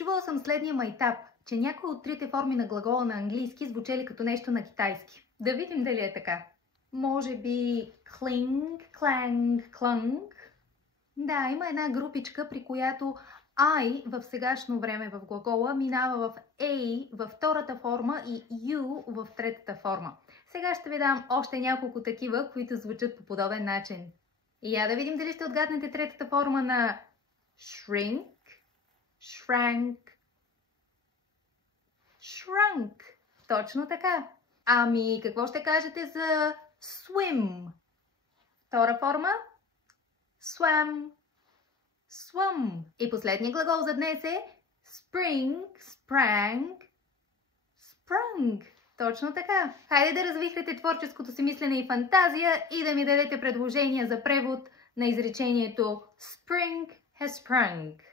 Чувала съм следния майтап, че някои от трите форми на глагола на английски звучели като нещо на китайски. Да видим дали е така. Може би cling, clang, clung. Да, има една групичка, при която I в сегашно време в глагола минава в A във втората форма и you в третата форма. Сега ще ви дам още няколко такива, които звучат по подобен начин. И я да видим дали ще отгаднете третата форма на shrink, shrank, shrunk. Точно така. Ами, какво ще кажете за swim? Втора форма? Swam, swum. И последният глагол за днес е spring, sprang, sprung. Точно така. Хайде да развихрете творческото си мислене и фантазия и да ми дадете предложения за превод на изречението Spring has sprung.